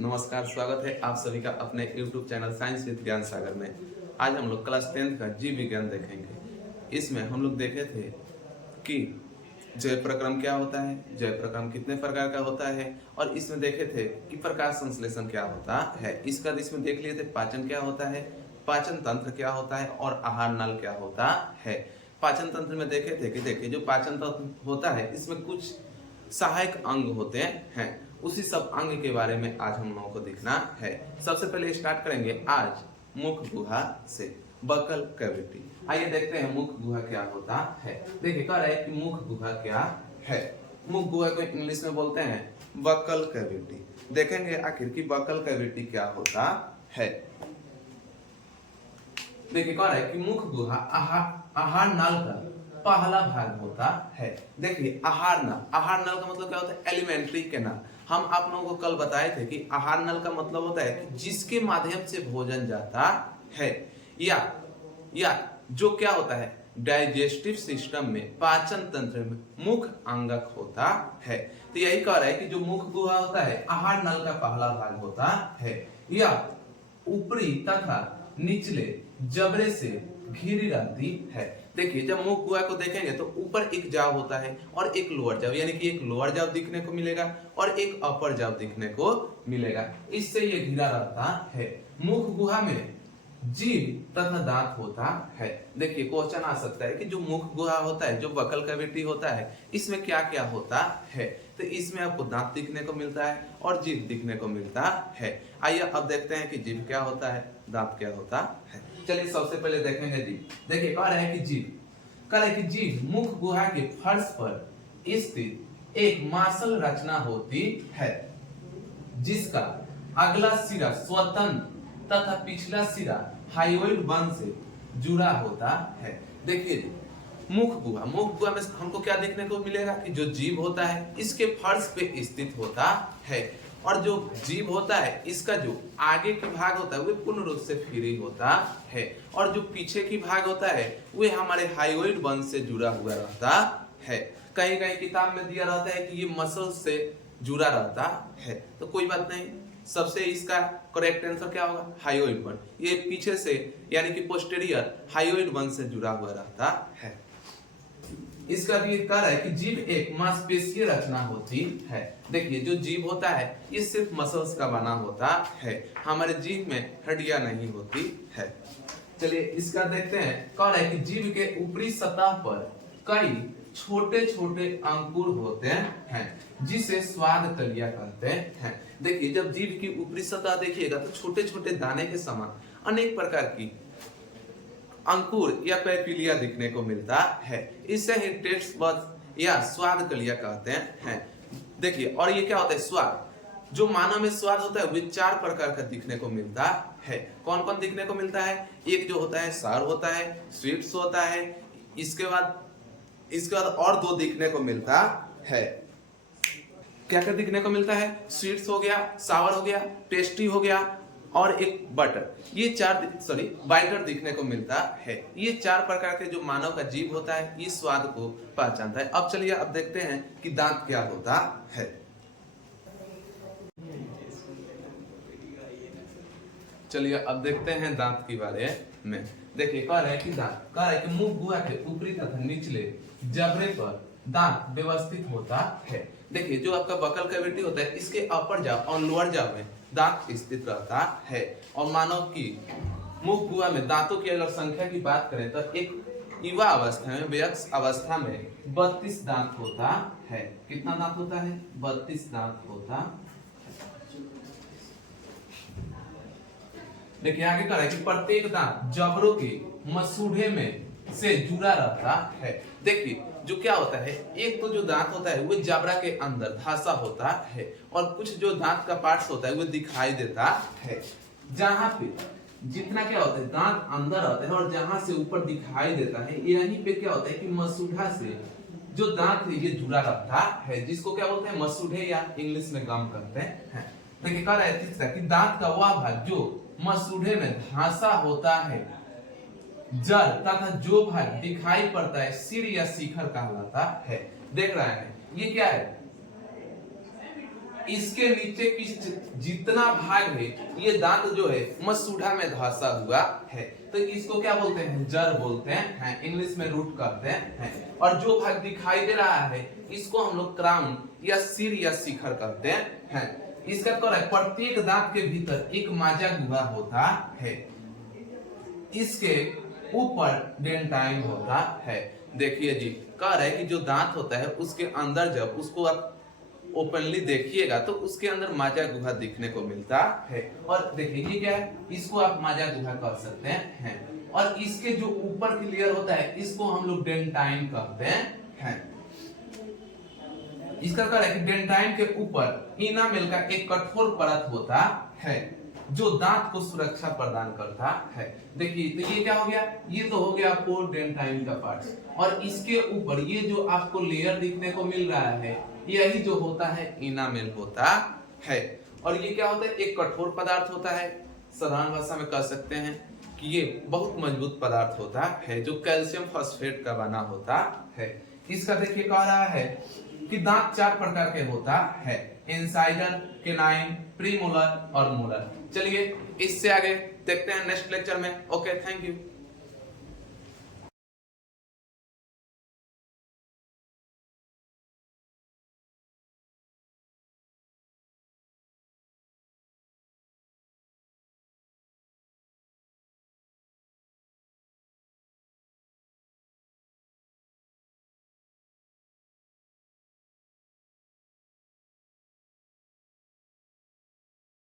नमस्कार, स्वागत है आप सभी का अपने YouTube चैनल साइंस विद ज्ञान सागर में। आज हम लोग क्लास 10th का जीव विज्ञान देखेंगे। इसमें हम लोग देखे थे कि जैव प्रक्रम क्या होता है, जैव प्रक्रम कितने प्रकार का होता है, और इसमें देखे थे कि प्रकाश संश्लेषण क्या होता है। इसका इसमें देख लिए थे पाचन क्या होता है, पाचन तंत्र क्या होता है और आहार नल क्या होता है। पाचन तंत्र में देखे थे कि देखिए जो पाचन तंत्र होता है इसमें कुछ सहायक अंग होते हैं, उसी सब अंग के बारे में आज हम लोगों को देखना है। सबसे पहले स्टार्ट करेंगे आज मुख गुहा से, बकल कैविटी। आइए देखते हैं मुख गुहा क्या होता है। देखिए कह रहा है कि मुख गुहा क्या है। मुख गुहा को इंग्लिश में बोलते हैं बकल कैविटी। देखेंगे आखिर की बकल कैविटी क्या होता है। देखिए कह रहा है कि मुख गुहा आहार नल का पहला भाग होता है। देखिए आहार नल का मतलब क्या होता है, एलिमेंट्री कैनाल। हम आप लोगों को कल बताए थे कि आहार नल का मतलब होता है कि जिसके माध्यम से भोजन जाता है, या जो क्या होता है डाइजेस्टिव सिस्टम में, पाचन तंत्र में मुख्य अंगक होता है। तो यही कह रहा है कि जो मुख गुहा होता है आहार नल का पहला भाग होता है, या ऊपरी तथा निचले जबड़े से घिरी रहती है। देखिए जब मुख गुहा को देखेंगे तो ऊपर एक जाव होता है और एक लोअर जाव, यानी कि एक लोअर जाव दिखने को मिलेगा और एक अपर जाव दिखने को मिलेगा। इससे ये घिरा रहता है। मुख गुहा में जीभ तथा दांत होता है। देखिए क्वेश्चन आ सकता है कि जो मुख गुहा होता है, जो बकल कैविटी होता है, इसमें क्या क्या होता है। तो इसमें आपको दांत दिखने को मिलता है और जीभ दिखने को मिलता है। आइए अब देखते हैं कि जीभ क्या होता है, दांत क्या होता है। चलिए सबसे पहले देखेंगे जीभ। देखिए कह रहे हैं कि जीभ मुख गुहा के फर्श पर स्थित एक मांसल रचना होती है, जिसका अगला सिरा स्वतंत्र तथा पिछला सिरा हाइयोइड बंध से जुड़ा होता है। देखिए मुख गुहा में हमको क्या देखने को मिलेगा कि जो जीभ होता है इसके फर्श पे स्थित होता है, और जो जीभ होता है इसका जो आगे की भाग होता है वो पूर्ण रूप से फ्री होता है, और जो पीछे की भाग होता है वो हमारे हाइयोइड बंध से जुड़ा हुआ रहता है। कहीं कहीं किताब में दिया रहता है कि ये मसल से जुड़ा रहता है, तो कोई बात नहीं, सबसे इसका करेक्ट आंसर क्या होगा, हाइयोइड बंध। ये पीछे से यानी कि पोस्टेरियर हाइयोइड बंध से जुड़ा हुआ रहता है। इसका भी कह रहा है कि जीभ एक मांसपेशीय रचना होती है। देखिए जो जीभ होता है ये सिर्फ मसल्स का बना होता है, हमारे जीभ में हड्डियां नहीं होती है। चलिए इसका देखते हैं। कह रहा है कि जीभ के ऊपरी सतह पर कई छोटे छोटे अंकुर होते हैं, जिसे स्वाद कलिया कहते हैं। देखिए जब जीभ की ऊपरी सतह देखिएगा तो छोटे छोटे दाने के समान अनेक प्रकार की अंकुर या पैपिलिया दिखने को मिलता है। इसे ही टेस्ट बड्स या स्वाद कलिया कहते हैं। देखिए और ये क्या होता है, स्वाद। जो मानव में स्वाद होता है वो 4 प्रकार का दिखने को मिलता है। कौन कौन दिखने को मिलता है, एक जो होता है सार होता है, स्वीट्स होता है, इसके बाद और 2 दिखने को मिलता है। क्या क्या दिखने को मिलता है, स्वीट्स हो गया, सावर हो गया, टेस्टी हो गया, और एक बटर। ये बाइटर दिखने को मिलता है। ये 4 प्रकार के जो मानव का जीभ होता है ये स्वाद को पहचानता है। अब चलिए अब देखते हैं कि दांत क्या होता है। चलिए अब देखते हैं दांत के बारे में। देखिए कह रहे हैं कि मुख गुहा के ऊपरी तथा निचले जबड़े पर दांत व्यवस्थित होता है। देखिए जो आपका बकल कैविटी होता है इसके अपर जाव और लोअर जाव में दांत स्थित रहता है, और मानव की मुख गुहा में दांतों की अगर संख्या की बात करें तो एक युवा अवस्था में, वयस्क अवस्था में 32 दांत होता है। कितना दांत होता है, 32 दांत होता। देखिए आगे कह रहा है कि प्रत्येक दांत जबड़ों के मसूढ़े में से जुड़ा रहता है। देखिए जो क्या होता है, एक तो जो दांत होता है वो जबड़ा के अंदर धंसा होता है, और कुछ जो दांत का पार्ट्स होता है वो दिखाई देता है। जहां पे जितना क्या होता है दांत अंदर आते हैं और जहां से ऊपर दिखाई देता है, यहीं पे क्या होता है कि मसूढ़ा से जो दांत है ये जुड़ा रहता है, जिसको क्या बोलते हैं, मसूढ़े, या इंग्लिश में गम कहते हैं। देखिए कह रहा है तीसरा कि दांत का वह भाग जो मसूढ़े में धंसा होता है, जड़ तथा जो भाग दिखाई पड़ता है सिर या शिखर कहलाता है। देख रहे हैं ये क्या है, इसके नीचे की जितना भाग है ये दांत जो है मसूढ़ा में धंसा हुआ है, तो इसको क्या बोलते हैं? जड़ बोलते हैं, इंग्लिश में रूट कहते हैं। और जो भाग दिखाई दे रहा है इसको हम लोग क्राउन या सिर या शिखर कहते हैं। इसका क्या है? प्रत्येक दांत के भीतर एक माजा गुहा होता है, इसके ऊपर डेंटाइन होता है। देखिए जी, कह रहा है कि जो दांत होता है उसके अंदर जब उसको आप ओपनली देखिएगा तो उसके अंदर माजा गुहा दिखने को मिलता है। और देखिए ये क्या है? इसको आप माजा गुहा कह सकते हैं। और इसके जो ऊपर की लेयर होता है इसको हम लोग डेंटाइन कहते हैं। इसका क्या है कि डेंटाइन के ऊपर इनामेल का एक कठोर परत होता है जो दांत को सुरक्षा प्रदान करता है। देखिए तो ये क्या हो गया? ये तो हो गया आपको डेंटाइन का पार्ट। और इसके ऊपर ये जो आपको लेयर दिखने को मिल रहा है यही जो होता है इनामेल होता है। और ये क्या होता है? एक कठोर पदार्थ होता है, साधारण भाषा में कह सकते हैं कि ये बहुत मजबूत पदार्थ होता है जो कैल्शियम फॉस्फेट का बना होता है। इसका देखिए कह रहा है कि दांत 4 प्रकार के होता है, इंसाइडर, केनाइन, प्रीमोलर और मोलर। चलिए इससे आगे देखते हैं नेक्स्ट लेक्चर में। Okay, thank you.